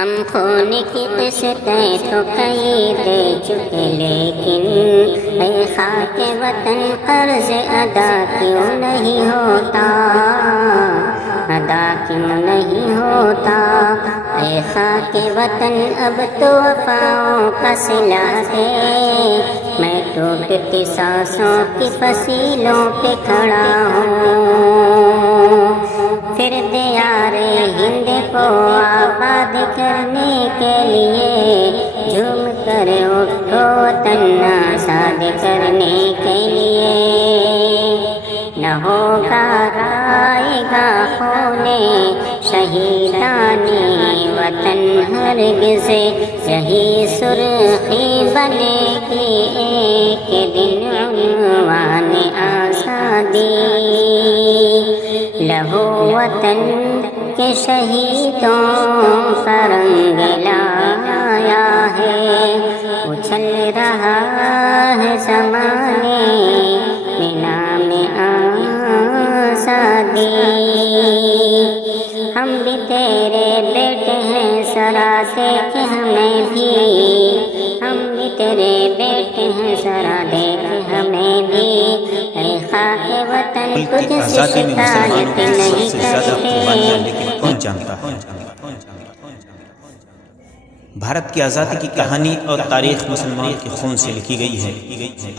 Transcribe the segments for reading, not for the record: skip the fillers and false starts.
ہم خون کی قسطیں تو کئی دے چکے، لیکن اے خاک وطن قرض ادا کیوں نہیں ہوتا، ادا کیوں نہیں ہوتا؟ اے خاک وطن اب تو وفاؤں کا صلہ دے، میں ٹوٹتی سانسوں کی فصیلوں پہ کھڑا ہوں، پھر دیار ہند کو آباد کرنے کے لیے جھوم کر اٹھو وطن آزاد کرنے کے لیے، نہ ہوگا آئے گا خون شہیدان وطن ہرگز، یہی سرخی بنے گی ایک دن عنوان آزادی، لہو وطن کے شہیدوں کا رنگ لایا ہے، اچھل رہا ہے زمانے میں نام آزادی، ہم بھی تیرے بیٹے ہیں ذرا دیکھ ہمیں بھی، ہم بھی تیرے بیٹے ہیں ذرا دیکھ ہمیں بھی، اے خاک وطن تجھ سے شکایت نہیں کرتے۔ لیکن کون جانتا ہے بھارت کی آزادی کی کہانی اور تاریخ مسلمان کے خون سے لکھی گئی ہے۔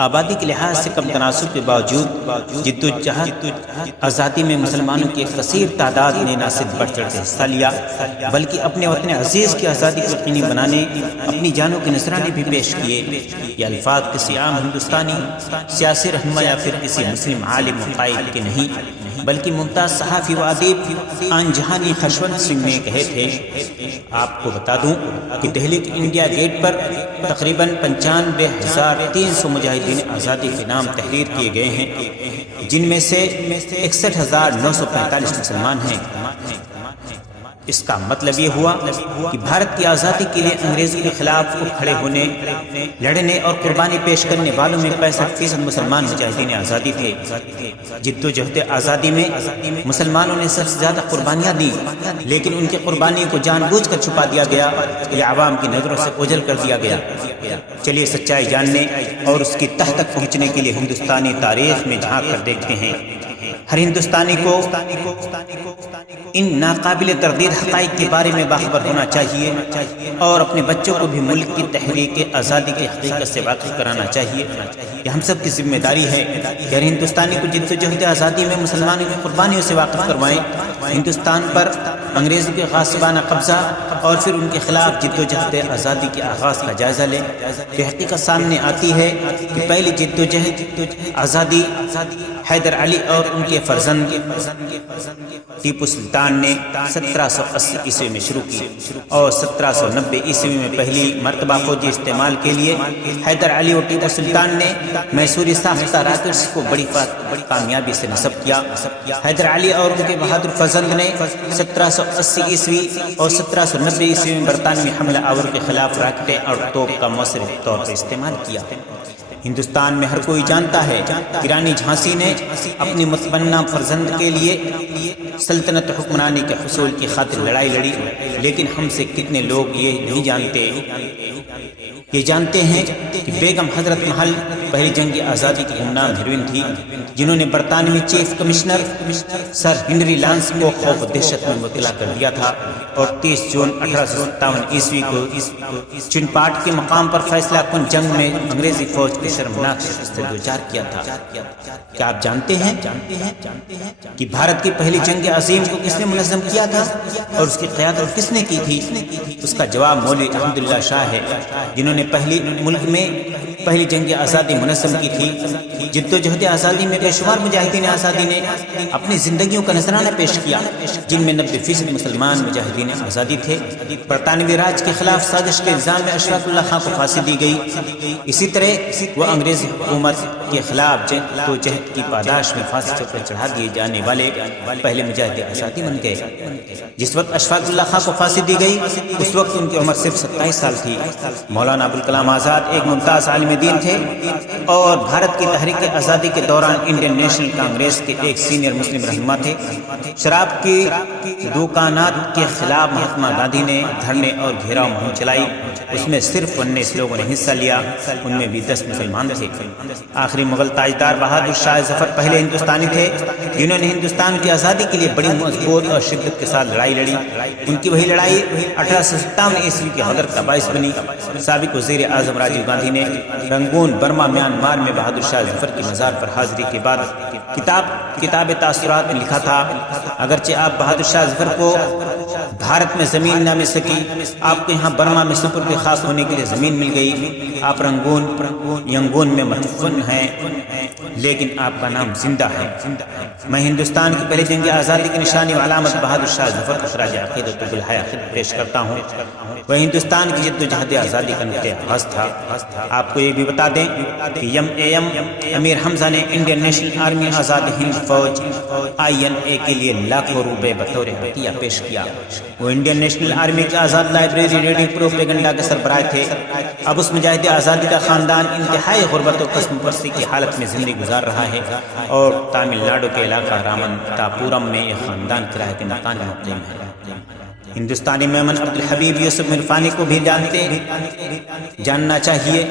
آبادی کے لحاظ سے کم تناسب کے باوجود جدوجہد آزادی میں مسلمانوں کی ایک کثیر تعداد نے نہ صرف بڑھ چڑھ کے حصہ لیا بلکہ اپنے وطن عزیز کی آزادی کو یقینی بنانے اپنی جانوں کے نذرانے بھی پیش کیے۔ یہ الفاظ کسی عام ہندوستانی سیاسی رہنما یا پھر کسی مسلم عالم و قائد کے نہیں بلکہ ممتاز صحافی و ادیب آن جہانی خشونت سنگھ نے کہے تھے۔ آپ کو بتا دوں کہ دہلی کے انڈیا گیٹ پر تقریباً 95,300 مجاہدین آزادی کے نام تحریر کیے گئے ہیں، جن میں سے 61,945 مسلمان ہیں۔ اس کا مطلب یہ ہوا کہ بھارت کی آزادی کے لیے انگریزوں کے خلاف اٹھ کھڑے ہونے، لڑنے اور قربانی پیش کرنے والوں میں 65% مسلمان مجاہدین آزادی تھے۔ جدوجہد آزادی میں مسلمانوں نے سب سے زیادہ قربانیاں دی، لیکن ان کی قربانی کو جان بوجھ کر چھپا دیا گیا، یہ عوام کی نظروں سے اوجھل کر دیا گیا۔ چلیے سچائی جاننے اور اس کی تہ تک پہنچنے کے لیے ہندوستانی تاریخ میں جھانک کر دیکھتے ہیں۔ ہر ہندوستانی کو ان ناقابل تردید حقائق کے بارے میں باخبر ہونا چاہیے اور اپنے بچوں کو بھی ملک کی تحریک آزادی کی حقیقت سے واقف کرانا چاہیے۔ یہ ہم سب کی ذمہ داری ہے کہ ہر ہندوستانی کو جدوجہد آزادی میں مسلمانوں کی قربانیوں سے واقف کروائیں، ہندوستان پر انگریزوں کے غاصبانہ قبضہ اور پھر ان کے خلاف جدوجہد آزادی کے آغاز کا جائزہ لیں۔ یہ حقیقت سامنے آتی ہے کہ پہلی جدوجہد آزادی حیدر علی اور ان کے فرزند ٹیپو سلطان نے 1780 عیسوی میں شروع کی اور 1790 عیسوی میں پہلی مرتبہ فوجی استعمال کے لیے حیدر علی اور ٹیپو سلطان نے میسوری ساختہ رائفلز کو بڑی کامیابی سے نصب کیا۔ حیدر علی اور ان کے بہادر فرزند نے 1780 عیسوی اور 1790 عیسوی میں برطانوی حملہ آور کے خلاف راکٹیں اور توپ کا مؤثر طور پر استعمال کیا۔ ہندوستان میں ہر کوئی جانتا ہے کہ رانی جھانسی نے اپنی متمنہ فرزند کے لیے سلطنت حکمرانی کے حصول کی خاطر لڑائی لڑی، لیکن ہم سے کتنے لوگ یہ نہیں جانتے، یہ جانتے ہیں کہ بیگم حضرت محل پہلی جنگ آزادی کی گمنام ہیروئن تھی، جنہوں نے برطانوی chief commissioner sir Henry lance کو خوف و دہشت میں مبتلا کر دیا تھا اور 30 جون 1857 عیسوی کو چنپاٹ کے مقام پر فیصلہ کن جنگ میں انگریزی فوج کے شرمناک شکست سے دوچار کیا تھا۔ کیا آپ جانتے ہیں کہ بھارت کی پہلی جنگ عظیم کو کس نے منظم کیا تھا اور اس کی قیادت کس نے کی تھی؟ اس کا جواب مولوی احمداللہ شاہ ہے، جنہوں نے ملک میں پہلی جنگ آزادی منظم کی تھی۔ جدوجہد آزادی میں بے شمار مجاہدین آزادی نے اپنی زندگیوں کا نذرانہ پیش کیا، جن میں 90% مسلمان مجاہدین آزادی تھے۔ برطانوی راج کے خلاف سازش کے الزام میں اشفاق اللہ خان کو پھانسی دی گئی۔ اسی طرح وہ انگریزی حکومت کے خلاف جدوجہد کی پاداش میں پھانسی پر چڑھا دیے جانے والے پہلے مجاہد آزادی بن گئے۔ جس وقت اشفاق اللہ خان کو پھانسی دی گئی اس وقت ان کی عمر صرف 27 سال تھی۔ مولانا ابوالکلام آزاد ایک ممتاز عالم دین تھے اور بھارت کی تحریک آزادی کے دوران انڈین نیشنل کانگریس کے ایک سینئر مسلم رہنما تھے۔ شراب کی دکانات کے خلاف مہاتما گاندھی نے دھرنے اور گھیراؤ مہم چلائی، اس میں صرف 19 لوگوں نے حصہ لیا، ان میں بھی 10 مسلمان تھے۔ آخری مغل تاجدار بہادر شاہ ظفر پہلے ہندوستانی تھے جنہوں نے ہندوستان کی آزادی کے لیے بڑی مضبوط اور شدت کے ساتھ لڑائی لڑی۔ ان کی وہی لڑائی 1857 عیسوی کی غدر کا باعث بنی۔ سابق وزیر اعظم راجیو گاندھی نے رنگون برما میانمار میں بہادر شاہ ظفر کی مزار پر حاضری کے بعد کتاب تاثرات میں لکھا تھا، اگرچہ آپ بہادر شاہ ظفر کو بھارت میں زمین نہ مل سکی، آپ کو یہاں برما میں سپرد خاص ہونے کے لیے زمین مل گئی، آپ ینگون میں مدفون ہیں لیکن آپ کا نام زندہ ہے۔ میں ہندوستان کی پہلی جنگ آزادی کی نشانی و علامت بہادر شاہ ظفر کو خراج عقیدت و بالحیا خدمت پیش کرتا ہوں۔ وہ ہندوستان کی جدوجہد آزادی کا نقطۂ آغاز تھا۔ آپ کو یہ بھی بتا دیں کہ امیر حمزہ نے Indian National army Azad Hind فوج INA کے لیے لاکھوں روپے بطور عطیہ پیش کیا۔ وہ انڈین نیشنل آرمی کی آزاد لائبریری ریڈنگ پروپیگنڈا کے سربراہ تھے۔ اب اس مجاہد آزادی کا خاندان انتہائی غربت و قسم پرستی کی حالت میں زندگی گزار رہا ہے اور تامل ناڈو کے علاقہ رامنتاپورم میں یہ خاندان کرایہ کے مکان میں مقیم ہے۔ ہندوستانی میمن عبدالحبیب یوسف عرفانی کو بھی جاننا چاہیے،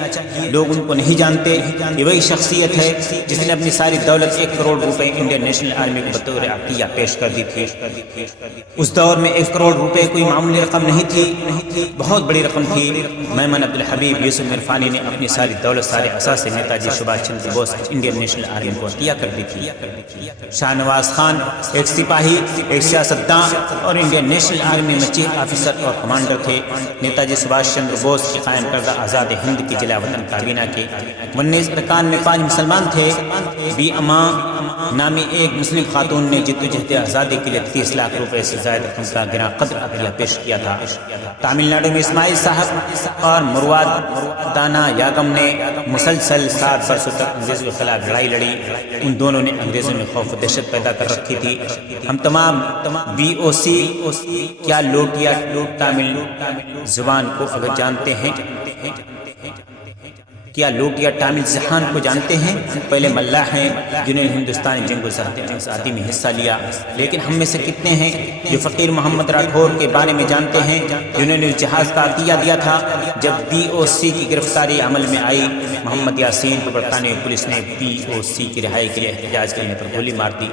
لوگ ان کو نہیں جانتے۔ یہ وہی شخصیت ہے جس نے اپنی ساری دولت 1 کروڑ روپے انڈین نیشنل آرمی کو بطور عطیہ پیش کر دی تھی۔ اس دور میں 1 کروڑ روپے کوئی معمولی رقم نہیں تھی، بہت بڑی رقم تھی۔ میمن عبدالحبیب یوسف عرفانی نے اپنی ساری دولت سارے اثاثے نیتا جی سبھاش Chandra Bose Indian National Army کو عطیہ کر دی تھی۔ شاہ نواز خان ایک سپاہی، ایک سیاستداں اور انڈین نیشنل آرمی میں چیف آفیسر اور کمانڈر تھے۔ نیتا جی سبھاش چندر بوس کی قائم کردہ آزاد ہند کی جلا وطن کابینہ کے 19 ارکان میں 5 مسلمان تھے۔ بی اما نامی ایک مسلم خاتون نے جدوجہد آزادی کے لیے 30 لاکھ روپے سے زائد رقم کا گراں قدر عطیہ پیش کیا تھا۔ تامل ناڈو میں اسماعیل صاحب اور مرواد دانا یاگم نے مسلسل 7 برسوں تک انگریزوں کے خلاف لڑائی لڑی۔ ان دونوں نے انگریزوں میں خوف و دہشت پیدا کر رکھی تھی۔ ہم تمام BOC کیا لوٹیا تامل زبان کو اگر جانتے ہیں، کیا لوٹیا تامل زبان کو جانتے ہیں؟ پہلے ملاح ہیں جنہوں نے ہندوستانی جنگ آزادی میں حصہ لیا، لیکن ہم میں سے کتنے ہیں جو فقیر محمد راٹھور کے بارے میں جانتے ہیں جنہوں نے جہاز کا عطیہ دیا تھا جب BOC کی گرفتاری عمل میں آئی؟ محمد یاسین کو برطانوی پولیس نے BOC کی رہائی کے لیے احتجاج کرنے پر گولی مار دی۔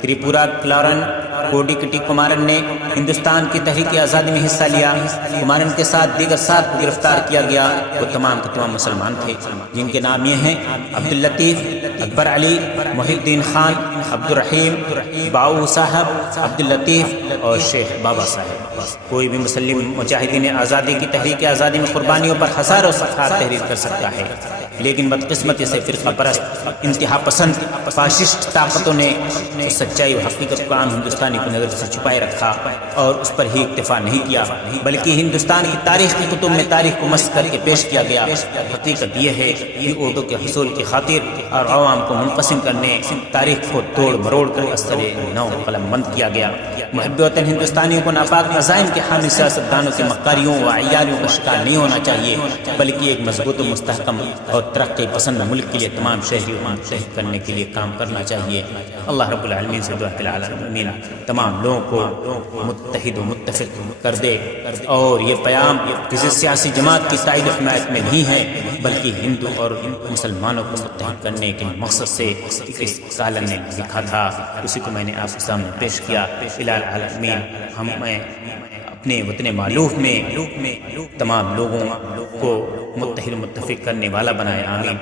تریپورہ کلارن کوڈی کٹی کمارن نے ہندوستان کی تحریک آزادی میں حصہ لیا۔ کمارن کے ساتھ دیگر 7 کو گرفتار کیا گیا، وہ تمام کے تمام مسلمان تھے، جن کے نام یہ ہیں عبداللطیف، اکبر علی، محی الدین خان، عبدالرحیم، باؤ صاحب، عبداللطیف اور شیخ بابا صاحب۔ کوئی بھی مسلم مجاہدین آزادی کی تحریک آزادی میں قربانیوں پر ہزاروں صفحات تحریر کر سکتا ہے، لیکن بدقسمتی سے فرقہ پرست انتہا پسند فاشسٹ طاقتوں نے سچائی و حقیقت کو عام ہندوستانی کی نظر سے چھپائے رکھا اور اس پر ہی اکتفا نہیں کیا، بلکہ ہندوستان کی تاریخ کی کتب میں تاریخ کو مسخ کر کے پیش کیا گیا۔ حقیقت یہ ہے کہ اردو کے حصول کی خاطر اور عوام کو منقسم کرنے تاریخ کو توڑ مروڑ کر اثر نو قلم بند کیا گیا۔ محب وطن ہندوستانیوں کو ناپاک عزائم کے حامی سیاستدانوں کے مکاریوں و عیاریوں کا شکار نہیں ہونا چاہیے، بلکہ ایک مضبوط و مستحکم اور ترقی پسند ملک کے لیے تمام شہریوں کو متحد کرنے کے لیے کام کرنا چاہیے۔ اللہ رب العالمین سے دعا کہ العالمین تمام لوگوں کو متحد و متفق کر دے، اور یہ پیام کسی سیاسی جماعت کی تائید و حمایت میں نہیں ہے، بلکہ ہندو اور مسلمانوں کو متحد کرنے کے مقصد سے اس کالن نے لکھا تھا، اسی کو میں نے آپ کے سامنے پیش کیا۔ العالمین ہمیں اپنے وطن معلوف میں تمام لوگوں کو متحد و متفق کرنے والا بنائے، آمین۔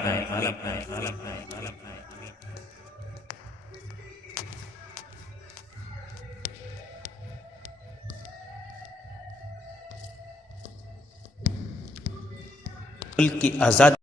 ملک کی آزادی